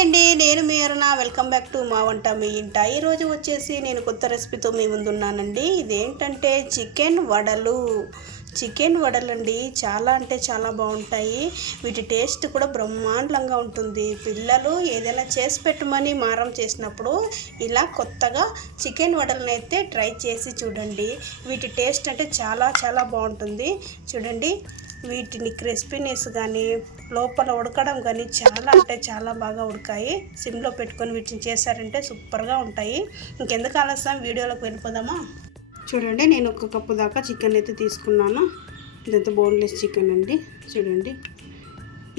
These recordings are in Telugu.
అండి, నేను మీ అరుణ. వెల్కమ్ బ్యాక్ టు మా వంట మీ ఇంట. ఈరోజు వచ్చేసి నేను కొత్త రెసిపీతో మీ ముందున్నానండి. ఇదేంటంటే చికెన్ వడలు అండి. చాలా అంటే చాలా బాగుంటాయి. వీటి టేస్ట్ కూడా బ్రహ్మాండంగా ఉంటుంది. పిల్లలు ఏదైనా చేసి పెట్టమని మారం చేసినప్పుడు ఇలా కొత్తగా చికెన్ వడలను అయితే ట్రై చేసి చూడండి. వీటి టేస్ట్ అంటే చాలా చాలా బాగుంటుంది. చూడండి, వీటిని క్రిస్పీనెస్ కానీ లోపల ఉడకడం కానీ చాలా అంటే చాలా బాగా ఉడకాయి. సిమ్లో పెట్టుకొని వీటిని చేశారంటే సూపర్గా ఉంటాయి. ఇంకెందుకు ఆలస్యం, వీడియోలోకి వెళ్ళిపోదామా? చూడండి, నేను 1 కప్పు దాకా చికెన్ అయితే తీసుకున్నాను. ఇదంతా బోన్లెస్ చికెన్ అండి. చూడండి,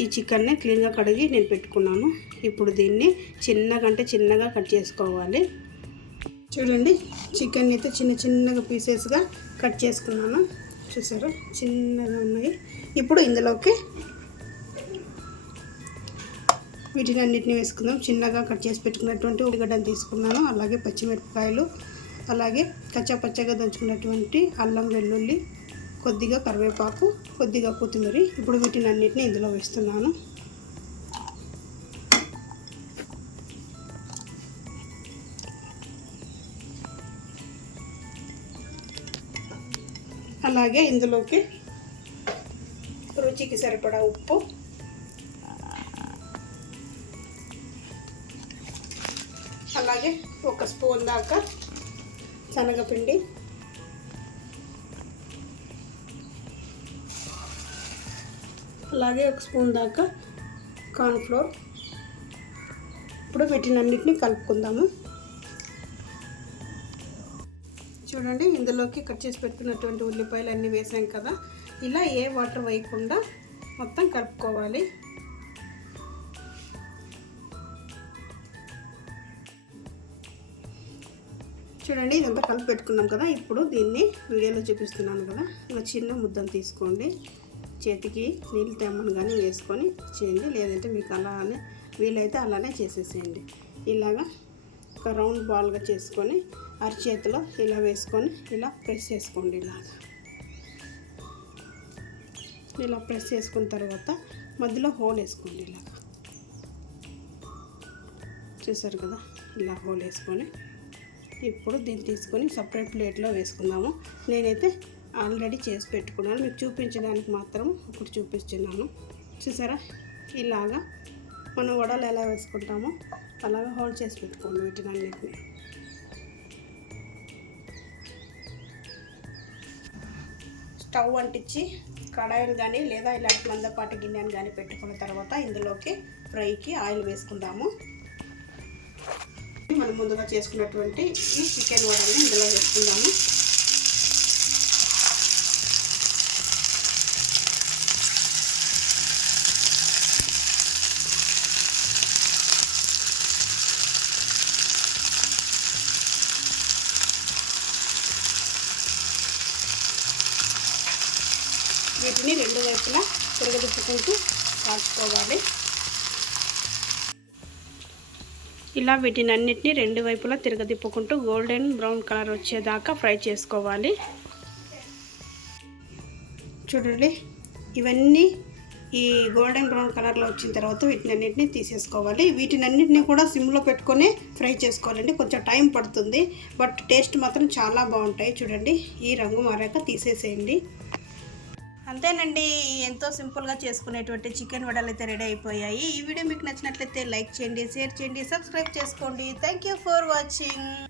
ఈ చికెన్ని క్లీన్గా కడిగి నేను పెట్టుకున్నాను. ఇప్పుడు దీన్ని చిన్నగా కట్ చేసుకోవాలి. చూడండి, చికెన్ అయితే చిన్నగా పీసెస్గా కట్ చేసుకున్నాను. చూసారా, చిన్నగా ఉన్నాయి. ఇప్పుడు ఇందులోకి వీటిని అన్నిటిని వేసుకుందాం. చిన్నగా కట్ చేసి పెట్టుకున్నటువంటి ఉల్లిగడ్డలు తీసుకున్నాను, అలాగే పచ్చిమిరపకాయలు, అలాగే పచ్చగా దంచుకున్నటువంటి అల్లం వెల్లుల్లి, కొద్దిగా కరివేపాకు, కొద్దిగా కొత్తిమీర. ఇప్పుడు వీటిని అన్నిటిని ఇందులో వేస్తున్నాను. అలాగే ఇందులోకి రుచికి సరిపడా ఉప్పు, అలాగే 1 స్పూన్ దాకా శనగపిండి, అలాగే 1 స్పూన్ దాకా కార్న్ఫ్లోర్. ఇప్పుడు వీటినన్నిటిని కలుపుకుందాము. చూడండి, ఇందులోకి కట్ చేసి పెట్టుకున్నటువంటి ఉల్లిపాయలు అన్నీ వేసాం కదా. ఇలా ఏ వాటర్ వేయకుండా మొత్తం కలుపుకోవాలి. చూడండి, ఇదంతా కలిపి పెట్టుకున్నాం కదా. ఇప్పుడు దీన్ని వీడియోలో చూపిస్తున్నాను కదా, ఇలా చిన్న ముద్దను తీసుకోండి. చేతికి నీళ్ళు తెమ్మని కానీ వేసుకొని చేయండి, లేదంటే మీకు అలానే వీలైతే అలానే చేసేసేయండి. ఇలాగా ఒక రౌండ్ బాల్గా చేసుకొని అరచేతిలో ఇలా వేసుకొని ఇలా ప్రెస్ చేసుకోండి. ఇలా ప్రెస్ చేసుకున్న తర్వాత మధ్యలో హోల్ వేసుకోండి. ఇలాగా చూసారు కదా, ఇలా హోల్ వేసుకొని ఇప్పుడు దీన్ని తీసుకొని సపరేట్ ప్లేట్లో వేసుకుందాము. నేనైతే ఆల్రెడీ చేసి పెట్టుకున్నాను, మీకు చూపించడానికి మాత్రం ఇప్పుడు చూపిస్తున్నాను. చూసారా, ఇలాగా మనం వడలు ఎలా వేసుకుంటామో అలాగా హోల్ చేసి పెట్టుకోండి వీటినన్నిటిని. స్టవ్ అంటించి కడాయిని కానీ లేదా ఇలాంటి మందపాటి గిన్నెని కానీ పెట్టుకున్న తర్వాత ఇందులోకి ఫ్రైకి ఆయిల్ వేసుకుందాము. మనం ముందుగా చేసుకున్నటువంటి ఈ చికెన్ వడల్ని ఇందులో వేసుకుందాము. వీటిని 2 వైపులా తిరగదిప్పుకుంటూ కాల్చుకోవాలి. ఇలా వీటిని అన్నిటిని 2 వైపులా తిరగదిప్పుకుంటూ గోల్డెన్ బ్రౌన్ కలర్ వచ్చేదాకా ఫ్రై చేసుకోవాలి. చూడండి, ఇవన్నీ ఈ గోల్డెన్ బ్రౌన్ కలర్లో వచ్చిన తర్వాత వీటిని అన్నిటిని తీసేసుకోవాలి. వీటిని అన్నిటిని కూడా సిమ్లో పెట్టుకొని ఫ్రై చేసుకోవాలండి. కొంచెం టైం పడుతుంది, బట్ టేస్ట్ మాత్రం చాలా బాగుంటాయి. చూడండి, ఈ రంగు మారాక తీసేసేయండి. అంతేనండి, ఎంతో సింపుల్గా చేసుకునేటువంటి చికెన్ వడలు అయితే రెడీ అయిపోయాయి. ఈ వీడియో మీకు నచ్చినట్లయితే లైక్ చేయండి, షేర్ చేయండి, సబ్స్క్రైబ్ చేసుకోండి. Thank you for watching.